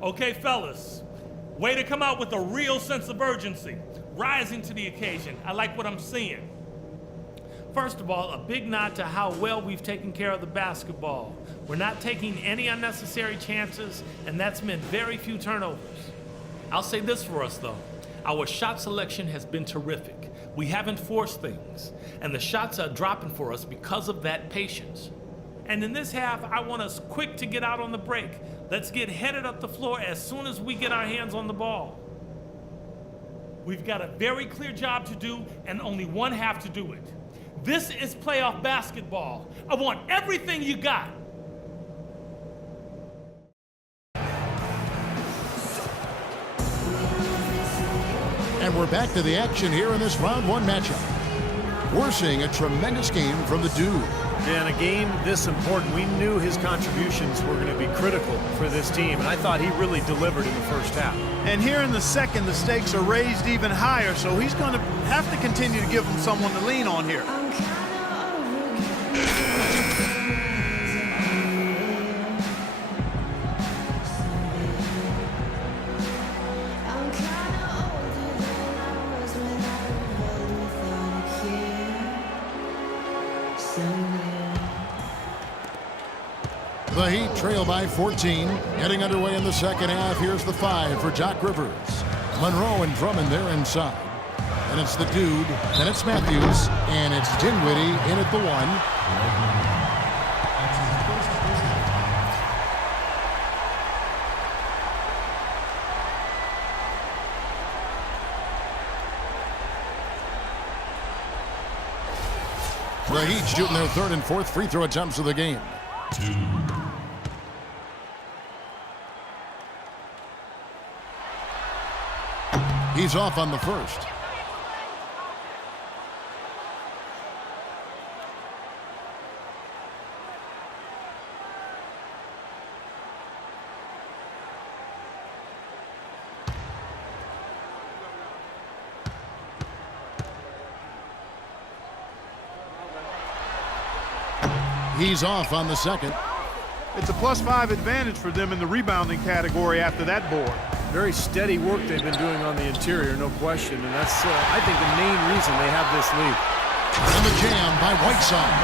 Okay, fellas, way to come out with a real sense of urgency, rising to the occasion. I like what I'm seeing. First of all, a big nod to how well we've taken care of the basketball. We're not taking any unnecessary chances, and that's meant very few turnovers. I'll say this for us, though. Our shot selection has been terrific. We haven't forced things, and the shots are dropping for us because of that patience. And in this half, I want us quick to get out on the break. Let's get headed up the floor as soon as we get our hands on the ball. We've got a very clear job to do, and only one half to do it. This is playoff basketball. I want everything you got. And we're back to the action here in this round one matchup. We're seeing a tremendous game from the dude. Yeah, in a game this important, we knew his contributions were going to be critical for this team, and I thought he really delivered in the first half. And here in the second, the stakes are raised even higher, so he's going to have to continue to give him someone to lean on here. The Heat trail by 14. Getting underway in the second half. Here's the 5 for Doc Rivers. Monroe and Drummond there inside. And it's the dude. Then it's Matthews. And it's Dinwiddie in at the 1. The Heat shooting their third and fourth free throw attempts of the game. 2. He's off on the first. He's off on the second. It's a +5 advantage for them in the rebounding category after that board. Very steady work they've been doing on the interior, no question, and that's, I think, the main reason they have this lead. And the jam by Whiteside.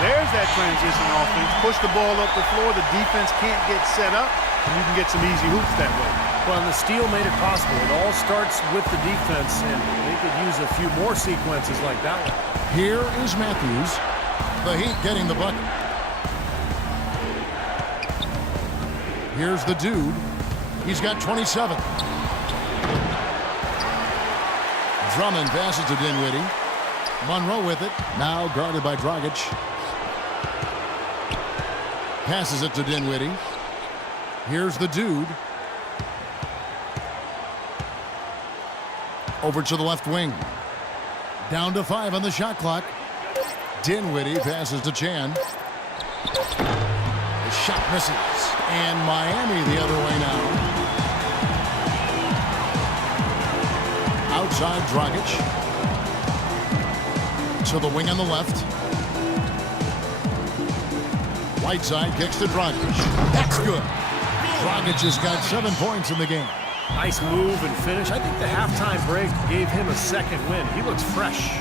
There's that transition offense. Push the ball up the floor. The defense can't get set up, and you can get some easy hoops that way. Well, and the steal made it possible. It all starts with the defense, and they could use a few more sequences like that one. Here is Matthews. The Heat getting the bucket. Here's the dude. He's got 27. Drummond passes to Dinwiddie. Monroe with it. Now guarded by Dragic. Passes it to Dinwiddie. Here's the dude. Over to the left wing. Down to 5 on the shot clock. Dinwiddie passes to Chan. The shot misses. And Miami the other way now. Outside Dragic. To the wing on the left. Whiteside kicks to Dragic. That's good. Dragic has got 7 points in the game. Nice move and finish. I think the halftime break gave him a second win. He looks fresh.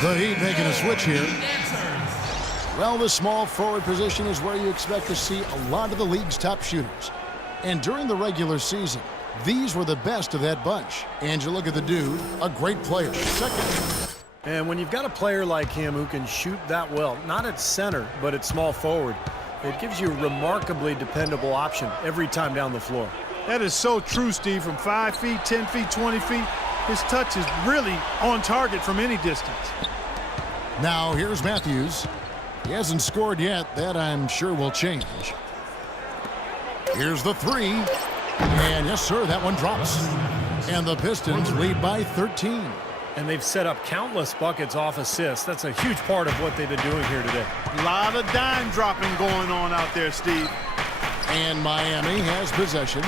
The Heat making a switch here. Well, the small forward position is where you expect to see a lot of the league's top shooters. And during the regular season, these were the best of that bunch. And you look at the dude, a great player. Second. And when you've got a player like him who can shoot that well, not at center, but at small forward, it gives you a remarkably dependable option every time down the floor. That is so true, Steve. From 5 feet, 10 feet, 20 feet, his touch is really on target from any distance. Now here's Matthews. He hasn't scored yet. That I'm sure will change. Here's the 3. And yes, sir, that one drops. And the Pistons lead by 13. And they've set up countless buckets off assists. That's a huge part of what they've been doing here today. A lot of dime dropping going on out there, Steve. And Miami has possession.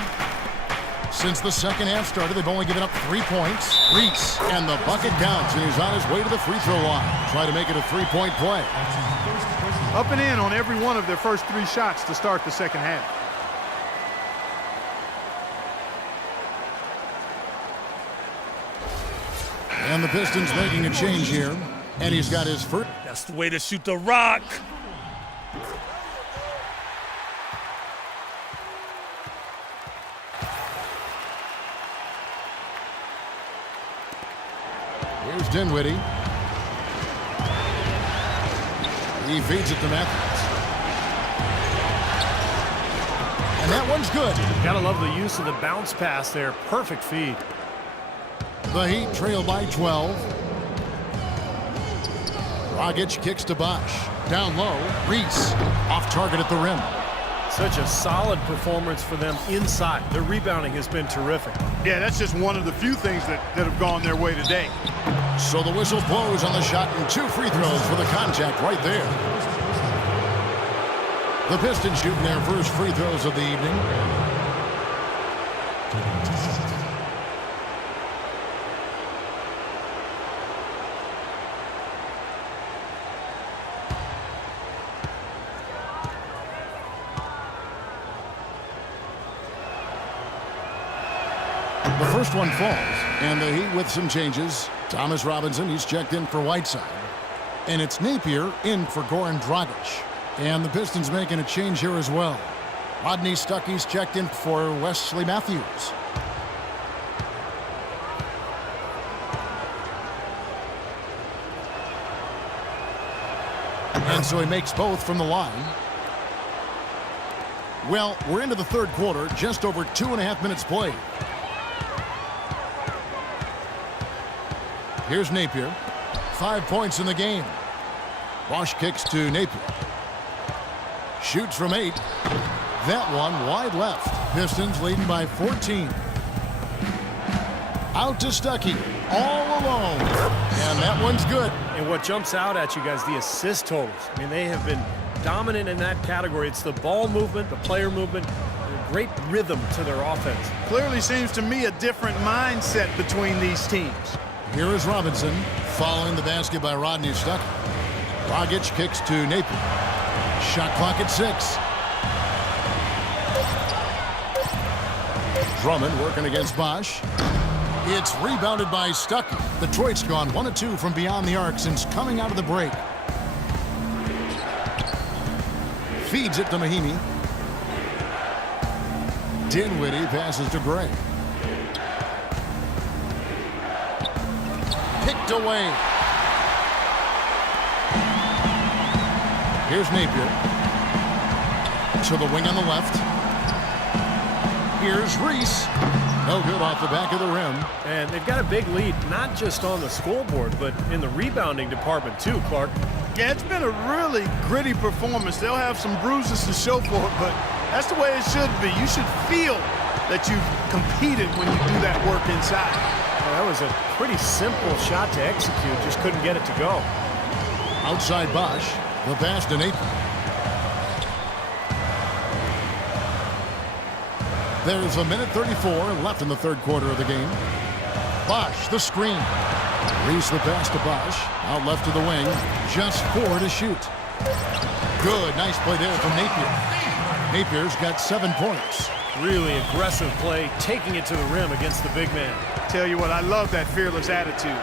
Since the second half started, they've only given up 3 points. Reese, and the bucket counts, and he's on his way to the free throw line. Try to make it a 3-point play. Up and in on every one of their first 3 shots to start the second half. And the Pistons making a change here. And he's got his first. That's the way to shoot the rock. Here's Dinwiddie. He feeds it to Matthews. And that one's good. Gotta love the use of the bounce pass there. Perfect feed. The Heat trail by 12. Dragic kicks to Bosh. Down low, Reese. Off target at the rim. Such a solid performance for them inside. Their rebounding has been terrific. Yeah, that's just one of the few things that have gone their way today. So the whistle blows on the shot and 2 free throws for the contact right there. The Pistons shooting their first free throws of the evening. The first one falls, and the Heat with some changes. Thomas Robinson, he's checked in for Whiteside. And it's Napier in for Goran Dragic. And the Pistons making a change here as well. Rodney Stuckey's checked in for Wesley Matthews. And so he makes both from the line. Well, we're into the third quarter, just over 2.5 minutes played. Here's Napier. 5 points in the game. Bosh kicks to Napier. Shoots from 8. That one wide left. Pistons leading by 14. Out to Stuckey. All alone. And that one's good. And what jumps out at you guys, the assist totals. I mean, they have been dominant in that category. It's the ball movement, the player movement, great rhythm to their offense. Clearly seems to me a different mindset between these teams. Here is Robinson following the basket by Rodney Stuckey. Dragic kicks to Napier. Shot clock at 6. Drummond working against Bosh. It's rebounded by Stuckey. Detroit's gone 1 of 2 from beyond the arc since coming out of the break. Feeds it to Mahinmi. Dinwiddie passes to Gray. Picked away. Here's Napier. To the wing on the left. Here's Reese. No good off the back of the rim. And they've got a big lead, not just on the scoreboard, but in the rebounding department too, Clark. Yeah, it's been a really gritty performance. They'll have some bruises to show for it, but that's the way it should be. You should feel that you've competed when you do that work inside. Well, that was a pretty simple shot to execute, just couldn't get it to go. Outside Bosh, the pass to Napier. There's a minute 34 left in the third quarter of the game. Bosh, the screen. Reese the pass to Bosh. Out left to the wing. Just 4 to shoot. Good, nice play there from Napier. Napier's got 7 points. Really aggressive play, taking it to the rim against the big man. Tell you what, I love that fearless attitude.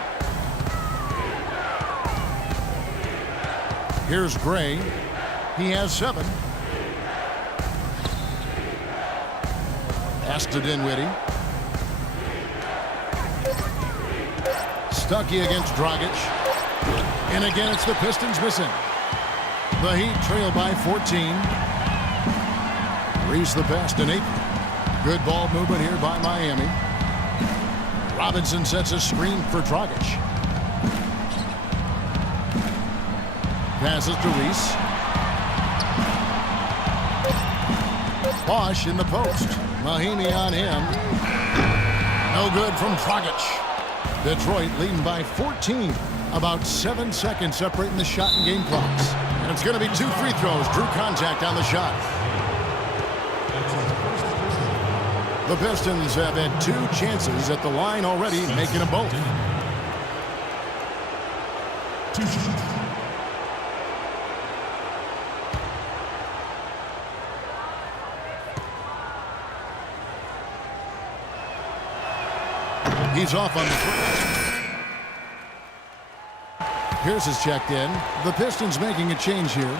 Here's Gray. He has 7. Pass to Dinwiddie. Stuckey against Dragic. And again, it's the Pistons missing. The Heat trail by 14. Reese the pass to Napier. Good ball movement here by Miami. Robinson sets a screen for Dragic. Passes to Reese. Bosh in the post. Mahinmi on him. No good from Dragic. Detroit leading by 14. About 7 seconds separating the shot and game clocks. And it's going to be 2 free throws. Drew contact on the shot. The Pistons have had 2 chances at the line already, making them both. He's off on the first. Pierce is checked in. The Pistons making a change here.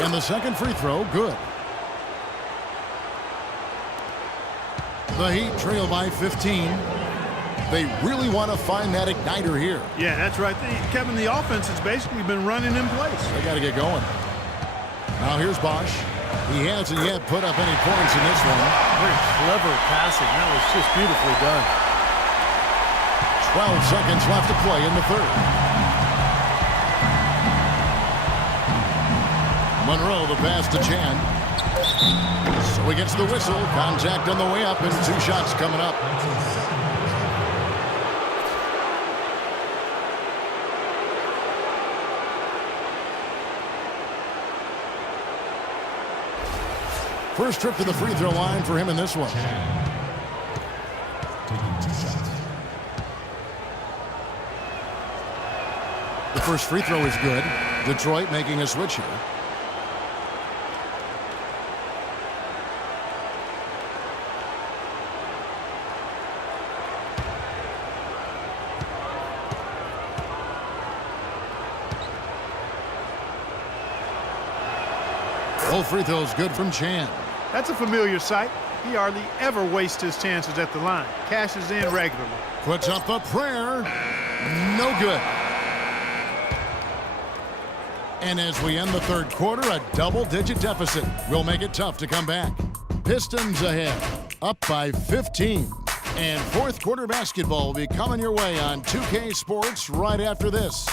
And the second free throw, good. The Heat trail by 15. They really want to find that igniter here. Yeah, that's right. Kevin, the offense has basically been running in place. They got to get going. Now here's Bosch. He hasn't yet put up any points in this one. Very clever passing. That was just beautifully done. 12 seconds left to play in the third. Monroe, the pass to Chan. So he gets the whistle. Contact on the way up and 2 shots coming up. First trip to the free throw line for him in this one. The first free throw is good. Detroit making a switch here. Both free throws good from Chan. That's a familiar sight. He hardly ever wastes his chances at the line. Cashes in regularly. Puts up a prayer. No good. And as we end the third quarter, a double-digit deficit will make it tough to come back. Pistons ahead, up by 15. And fourth quarter basketball will be coming your way on 2K Sports right after this.